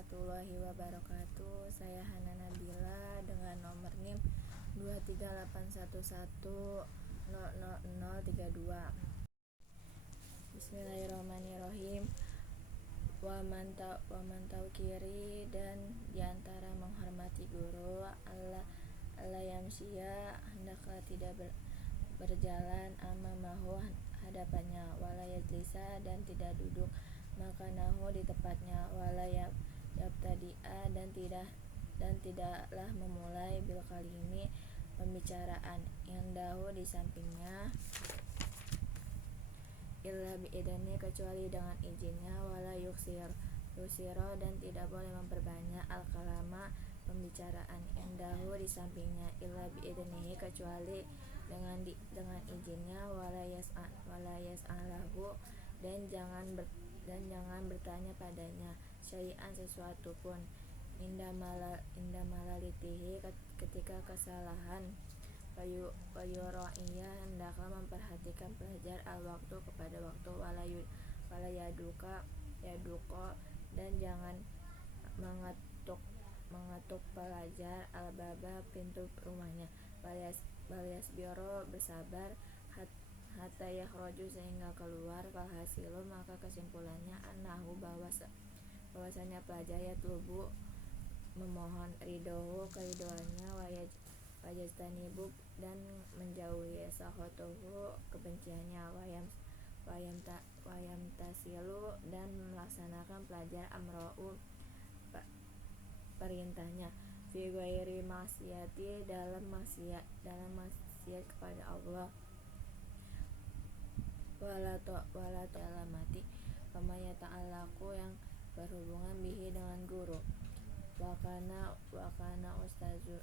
warahmatullahi wabarakatuh. Saya Hana Nabila dengan nomor NIM 23811000032. Bismillahirrahmanirrahim. Waman kiri dan diantara menghormati guru Allah yamsiya, hendaklah tidak berjalan amamahu hadapannya, wala yajlisa, dan tidak duduk makanahu di tempatnya, wala yabtadi'a, dan tidaklah memulai bil kalimi pembicaraan indahu di sampingnya, illa biidni, kecuali dengan izinnya, wala yusiro, dan tidak boleh memperbanyak al kalama pembicaraan indahu di sampingnya, illa biidnihi, kecuali dengan izinnya, wala yas'alahu, dan jangan bertanya padanya syai'an, sesuatu pun, indamalitihi, ketika kesalahan, wayuraiya, hendaklah memperhatikan pelajar al waktu kepada waktu, wala yaduko, dan jangan mengetuk pelajar al baba, pintu rumahnya, balyas biro, bersabar, hatta yakhruju, sehingga keluar, falhasilu, maka kesimpulannya, annahu, bahwasanya pelajar yatlubu, memohon, ridohu, keridoannya, wajastanibu, dan menjauhi sakhotohu, kebenciannya, wayam tasilu, dan melaksanakan pelajar amro'u, perintahnya, fi ghairi maksiyati, dalam maksiat kepada Allah, wala ta'alamati, pamaya ta'alaku, yang berhubungan bihi, dengan guru, wakana ustazu,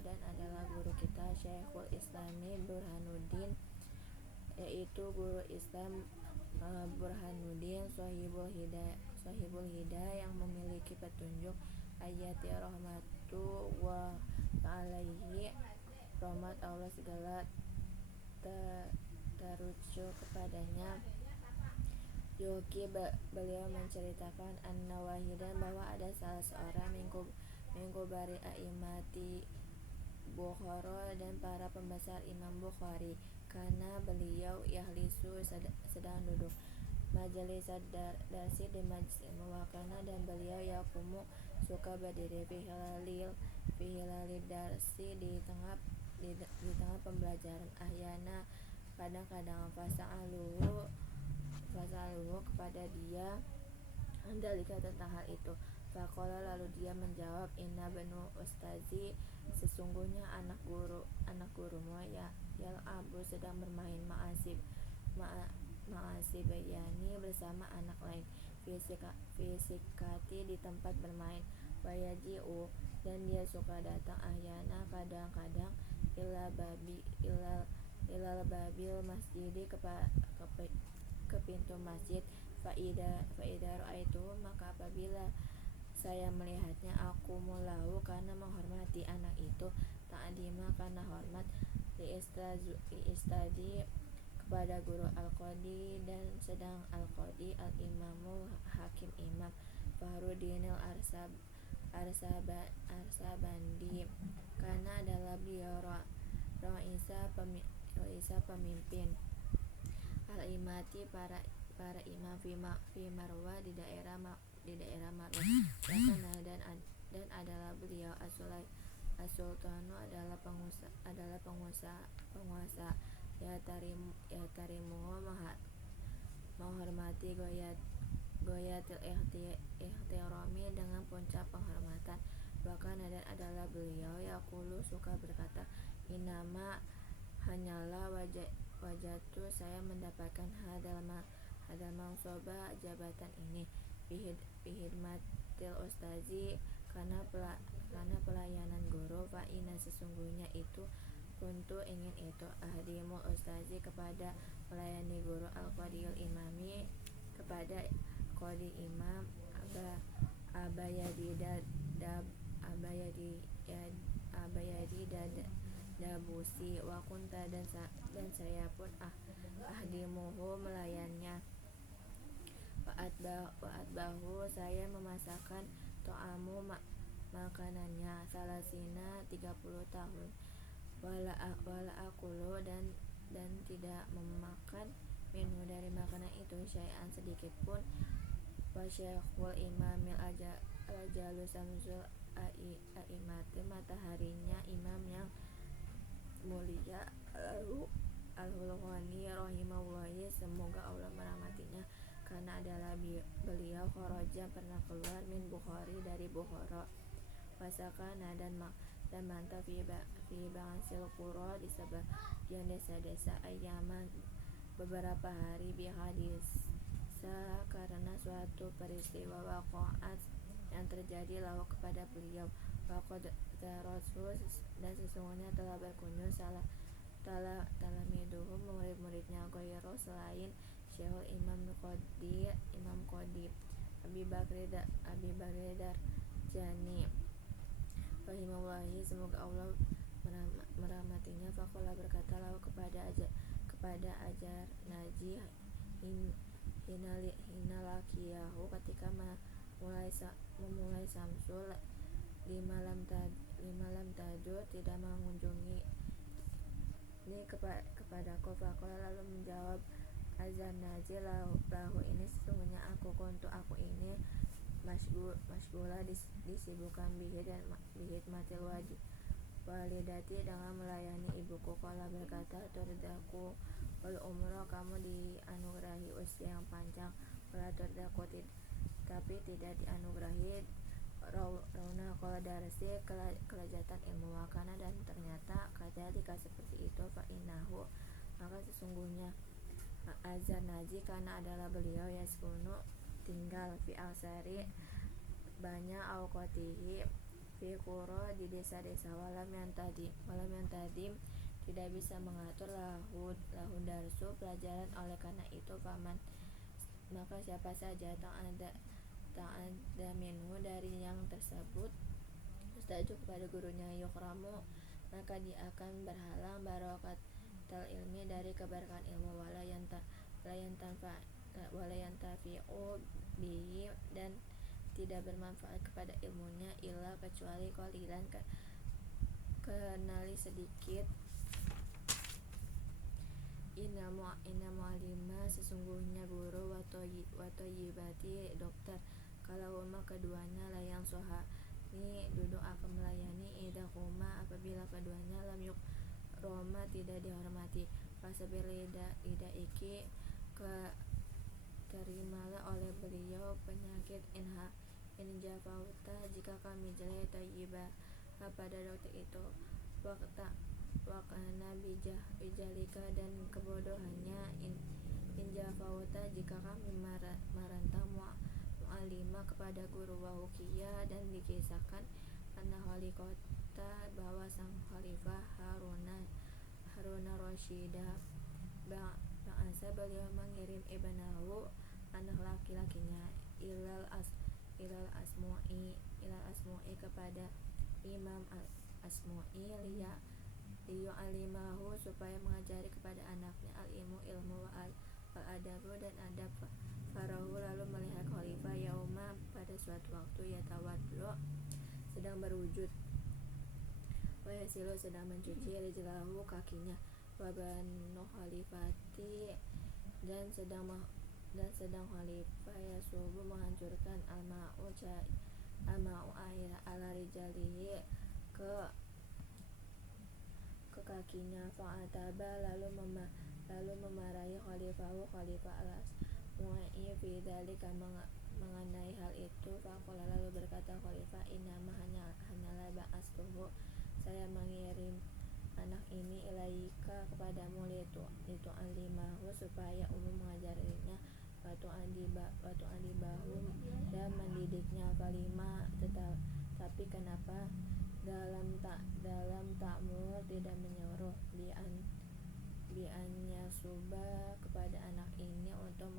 dan adalah guru kita Syekhul Islami Burhanuddin, yaitu guru Islam Burhanuddin Shahibul Hidayah, yang memiliki petunjuk, ayati rahmatu wa alaihi, rahmat Allah segala terucu kepadanya. Yuki, beliau menceritakan, anna wahidan, bahwa ada salah seorang mingkubari a'imati Bukhara, dan para pembesar Imam Bukhari, karena beliau yahlisu, sedang duduk, majelis darsi, di majlis ilmu, wakana, dan beliau yakumu, suka berdiri, fihilalid darsi, di tengah pembelajaran, ahyana, kadang-kadang, fasa'aluhu, kepada dia, andalika, tentang hal itu, faqala, lalu dia menjawab, inna banu ustazi, sesungguhnya anak gurumu, yal'abu, sedang bermain, ma'asibayani, bersama anak lain, fisikati, di tempat bermain, wayaji'u, dan dia suka datang, ahyana, kadang-kadang, ilal babil masjidi, ke pintu masjid, faida ra'aituhu, maka apabila saya melihatnya, aku mulahu, karena menghormati anak itu, ta'dima, karena hormat, istadi, kepada guru, al-qadi, dan sedang al-qadi, al-imamu, hakim imam, Fahruddinil Arsabandi, karena adalah beliau Ra'isa, pemimpin, al-imati, para imam, fi Marwa, di daerah Marwa, dan adalah beliau as-sultanu, adalah penguasa, ya tarimu, menghormati, goyatil ihtirami, dengan puncak penghormatan, bahkan, dan adalah beliau yaqulu, suka berkata, inama, hanyalah, wajatu, saya mendapatkan hadal mansoba, jabatan ini, bihidmatil ustazi, karena pelayanan guru, fa'ina, sesungguhnya itu, kuntu, ingin itu, ahdimul ustazi, kepada melayani guru, al-qadiyul imami, kepada qadi imam, abayadi dabusi, wa kunta, dan saya pun ahdimuhu, melayannya, Wa atbahu saya memasakkan to'amu makanannya salasina 30 tahun wala akulu dan tidak memakan minhu dari makanan itu syai'an sedikit pun. Wa syekhul imamil ajalu samsul a'imati mataharinya imam yang mulia al-Hulwani rahimahullahi semoga Allah merahmatinya, karena adalah beliau kharaja pernah keluar min Bukhari dari Bukhara, wasakana dan mantap fi ba'sil qura di sebagian desa-desa ayaman beberapa hari bi hadis karena suatu peristiwa waqa'at yang terjadi lahu kepada beliau. Waqad darasu dan sesungguhnya telah berkunjung talamiduhum murid-muridnya ghairu selain Syekhul Imam Qadi Abi Bakri Darjani rahimahullahi semoga Allah merahmatinya. Faqala berkata lahu kepada ajar Naji hina lakiyahu ketika memulai Samsul lima lam tadur tidak mengunjungi ini kepadaku. Faqala lalu menjawab azan Naji lahu ini sesungguhnya aku ini masgula disibukkan bihidmatil walidati dengan melayani ibuku. Qala berkata turdaku wal umroh kamu dianugerahi usia yang panjang, wala turdaku tapi tidak dianugerahi rauna qala darsi kelezatan ilmu wakana dan ternyata kadzalika seperti itu. Fa innahu maka sesungguhnya azan Naji karena adalah beliau yaskunu tinggal fi aksari banyak awqatihi fi qura di desa-desa walam yang tadim tidak bisa mengatur lahu darsu pelajaran. Oleh karena itu faman maka siapa saja ta'ada minhu dari yang tersebut ustaju kepada gurunya yukramu maka dia akan berhalang barokatal ilmi dari keberkahan ilmu walayantafi'u bihi dan tidak bermanfaat kepada ilmunya illa kecuali qalilan kenali sedikit. Inna mu'alima sesungguhnya guru watoyibati dokter kalau huma keduanya layang soha ini duduk akan melayani idahuma apabila keduanya lam yuk Roma tidak dihormati. Fasabir lidah iki terimalah oleh beliau penyakit injafauta jika kami jelai tayyibah pada dokter itu wakana bijalika dan kebodohannya injafauta jika kami merentang mu'alima kepada guru wahukia dan dikisahkan anna kota bahwa sang khalifah Haruna Rashidah bangsa beliau mengirim ibnahu anak laki-lakinya ilal asmu'i kepada Imam Asmu'i liyu alimahu supaya mengajari kepada anaknya ilmu wal adabu dan adab. Farahu lalu melihat khalifah yauma pada suatu waktu yatawaddo sedang berwujud wayasilu sedang mencuci rijlahu kakinya wabanu khalifati dan sedang khalifah yasubu menghancurkan al-ma'u air ala rijalihi ke kakinya. Fa'ataba lalu memarahi khalifah al-asmu'i fi dzalika mengenai hal itu. Faqala lalu berkata khalifah innama hanyalah ba'astuhu saya mengirim anak ini ilaika kepadamu litu alimahu supaya umum mengajarinya watu alibahu dan mendidiknya. Falima tapi kenapa dalam takmur tidak menyuruh biannya subah kepada anak ini untuk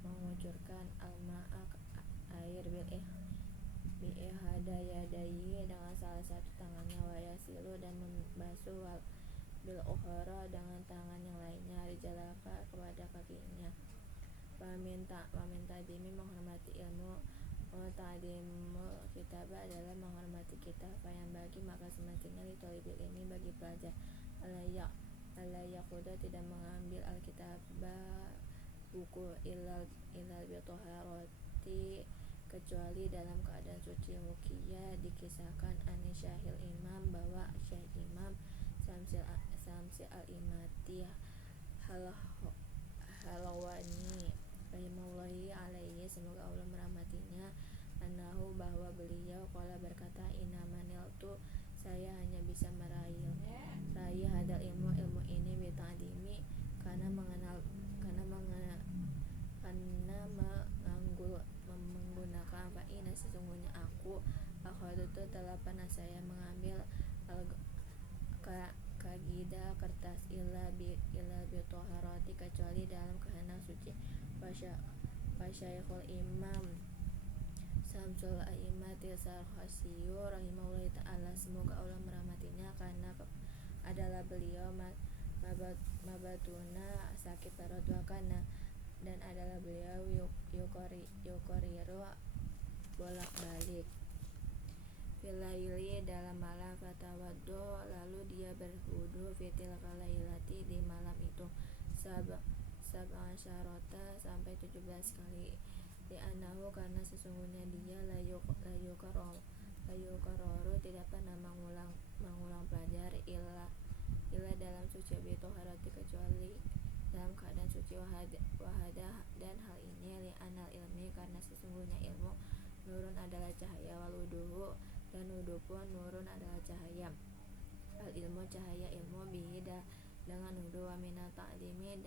mengucurkan al-ma'a air bi'ihadayadaihi dengan salah satu tangannya wayasilu dan membasuh bil ukhra dengan tangan yang lainnya rijalaka kepada kakinya. Wamin ta'dimi menghormati ilmu. Ta'dimul kitab adalah menghormati kitab. Yang bagi maka semestinya li thalibil ilmi bagi pelajar alayakuda tidak mengambil alkitab buku ilal bitoharoti kecuali dalam keadaan suci. Hukiyah dikisahkan ani Syahil Imam bahwa Syekh Imam Samsi al-Imati Halawani rahimahullahi alaihi semoga Allah merahmatinya, anahu bahwa beliau qala berkata, inamaniltu saya hanya bisa meraih hadal ilmu ini bita'dimi karena menggunakan fa'ina sesungguhnya aku akhadtu telah pernah saya mengambil kagida kertas ila bitoharati kecuali dalam kehendak suci. Wasyaikhul Imam Samsul A'immati Sarkhasiyu rahimahullahi ta'ala semoga Allah merahmatinya karena adalah beliau mabatuna sakit perut wakana dan adalah beliau yukoriru bolak balik filaili dalam malam fatawaddo lalu dia berwudu fitil kalailati di malam itu sab'asyarata sampai 17 kali li'annahu karena sesungguhnya dia layukaroru tidak pernah mengulang pelajar illa dalam suci bitoharati kecuali dalam keadaan suci wahada dan hal ini li'anal ilmi karena sesungguhnya ilmu nurun adalah cahaya waluduhu dan wudu pun nurun adalah cahaya al ilmu cahaya ilmu bihida dengan wudu wa minat ta'dimi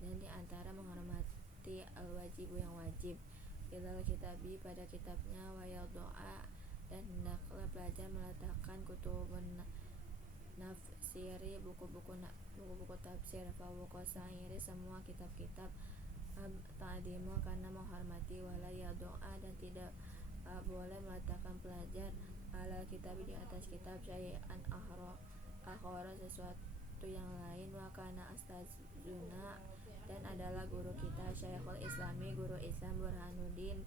dan diantara menghormati al wajibu yang wajib ilal kitabi pada kitabnya wayal doa dan hendaklah pelajar meletakkan kutubun nafsiri buku-buku tafsir fawqa sa'iri semua kitab-kitab ta'dimu karena menghormati wala ya doa dan tidak boleh meletakkan pelajar ala kitab di atas kitab syai'an akhara sesuatu yang lain wa kana astazuna dan adalah guru kita Syekhul Islami guru Islam Burhanuddin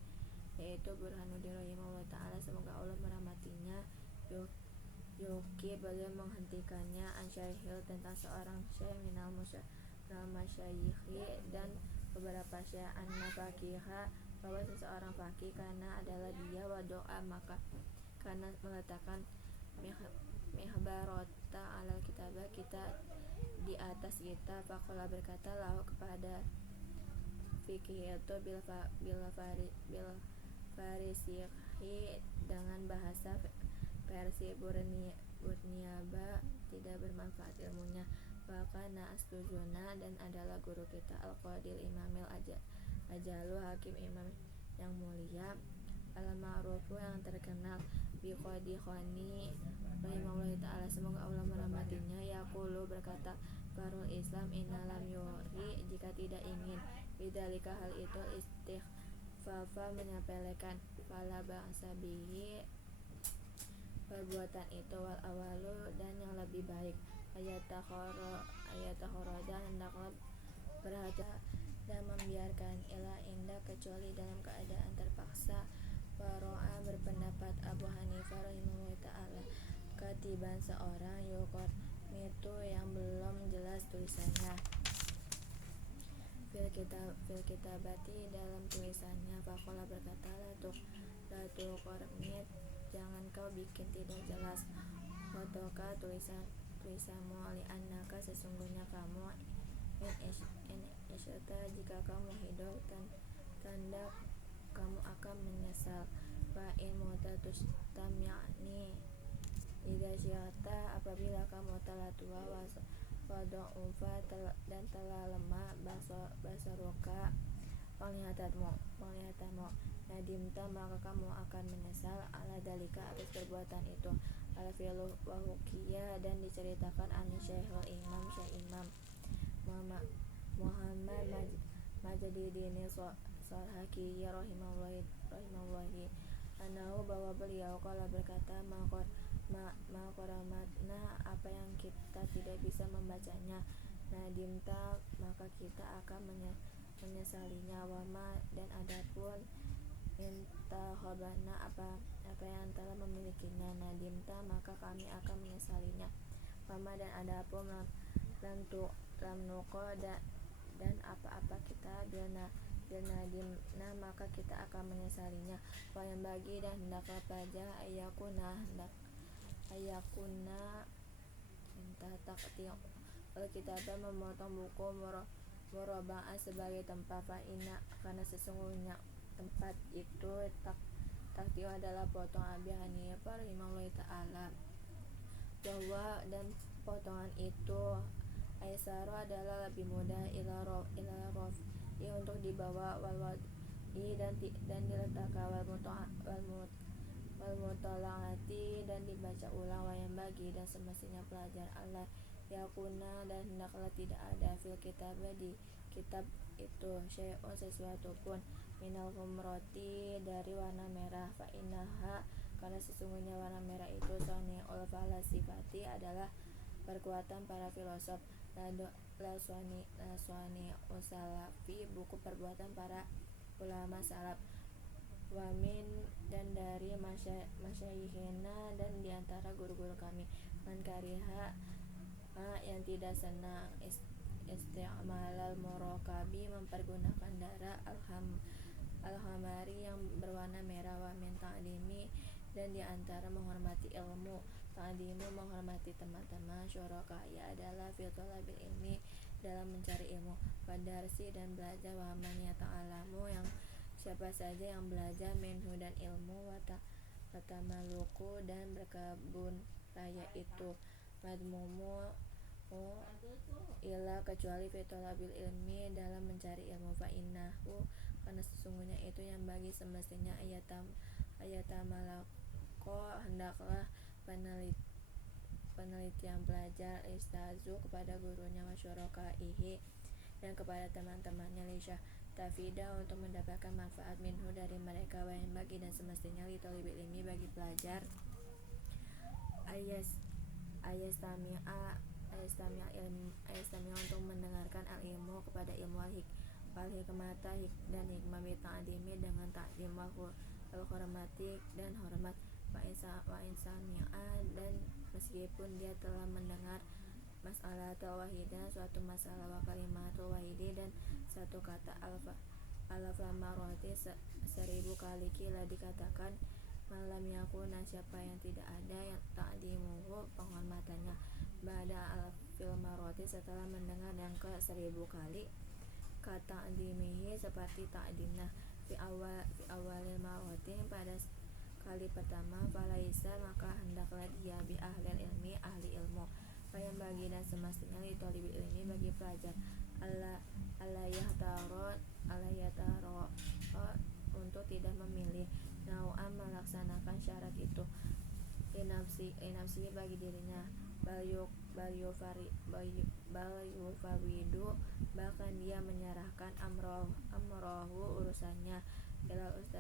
yaitu Burhanuddin rahimahullah ta'ala semoga Allah merahmatinya Yuki beliau menghentikannya an syaikhil tentang seorang syekh minal masyaikhi dan beberapa syekh an mafakiha bahwa seseorang fakih karena adalah dia wa doa maka karena meletakkan mihbarota alal kitabah kita di atas kita faqala berkata lahu kepada fikih itu bil farisihi dengan bahasa Persi Burniaba tidak bermanfaat ilmunya wakana astuzuna dan adalah guru kita al-qadil imamil ajalu hakim imam yang mulia al-ma'rufu yang terkenal biqadi khani rahimahullah ta'ala semoga Allah merahmatinya yaqulu berkata farul Islam inalam yuri jika tidak ingin bidalika hal itu istighfafa menyepelekan fala ba'sa bihi perbuatan itu wal awalu dan yang lebih baik ayatakhoroja hendaklah berhati dan membiarkan ila indah kecuali dalam keadaan terpaksa. Waro'a berpendapat Abu Hanifah rahimahullah ta'ala katiban seorang yukor itu yang belum jelas tulisannya fil kitabati dalam tulisannya faqala berkata latu kormit jangan kau bikin tidak jelas fotoka tulisanmu li'annaka sesungguhnya kamu in isyata jika kamu hidup tanda kamu akan menyesal fa'in mutatus tamya'ni idza syi'ata apabila kamu telah tua wadu'ufa dan telah lemah basaruka penglihatanmu nadimta maka kamu akan menyesal ala dalika atas perbuatan itu ala fi'lu wa hukiyah dan diceritakan an Syekhul Imam Syekh Imam Muhammad Majduddin Sarhaki rahimahullahi anahu bahwa beliau qala berkata maqaramatna apa yang kita tidak bisa membacanya nadimta maka kita akan menyesalinya. Wama dan adapun intakhabana apa yang telah memilikinya, nadimta maka kami akan menyesalinya. Wama dan adapun lam nuko dan apa-apa kita bilnadimna maka kita akan menyesalinya. Wa yang bagi dan hendaklah pelajar ayakuna entah taktiq kitabah memotong buku muraba'an sebagai tempat fa'ina karena sesungguhnya tempat itu taktiq adalah potong Abi Hanifah rahimahullah ta'ala, bahwa dan potongan itu aisaru adalah lebih mudah ila rofi untuk dibawa walwadi dan diletakkan wal mutola'ati dan dibaca ulang. Wayang bagi dan semestinya pelajar Allah yakuna dan hendaklah tidak ada fil kitab di kitab itu syai'un sesuatu pun minal humroti dari warna merah, fa innaha karena sesungguhnya warna merah itu soni'ul falasifati adalah perkuatan para filosof, la suani usalafi buku perbuatan para ulama salaf. Wamin dan dari masyayikhina dan diantara guru-guru kami, man kariha yang tidak senang isti'malal murakabi mempergunakan darah alhamari yang berwarna merah. Wamin ta'dimi dan diantara menghormati ilmu, ta'dimu menghormati teman-teman, syurakai adalah fil thalabil ilmi dalam mencari ilmu, wadarsi dan belajar. Waman yata'alamu yang siapa saja yang belajar minhu dan ilmu, watamaluku dan berkebun raya itu, madmumu ila kecuali fitolabil ilmi dalam mencari ilmu, fa innahu karena sesungguhnya itu yang bagi semestinya ayatamalako hendaklah penelitian belajar istazu kepada gurunya, wasyurakaihi dan kepada teman-temannya, lisya tafida untuk mendapatkan manfaat minhu dari mereka. Wa yang bagi dan semestinya li thalibil ilmi bagi pelajar ayastami'a untuk mendengarkan al ilmu kepada ilmu wal hikmata dan hikmah bi ta'dimi dengan ta'dim wal hormati dan hormat. Wa insami'a dan meskipun dia telah mendengar mas'alatul wahidah suatu masalah, wa kalimatul wahidi dan satu kata alfa maroti 1000 kali kila dikatakan malam yakuna siapa yang tidak ada yang ta'dimuhu penghormatannya, ba'da alfil maroti setelah mendengar yang ke 1000 kali, kata ta'dimihi seperti ta'dimna fi awalil maroti pada kali pertama, falaisa maka hendaklah dia bi ahlil ilmi ahli ilmu. Yang bagi dan semestinya li thalibil ilmi bagi pelajar Allah yahtaro untuk tidak memilih nau'an melaksanakan syarat itu inafsi bagi dirinya, bal yufawidu bahkan dia menyerahkan amrohu urusannya ilal ustaz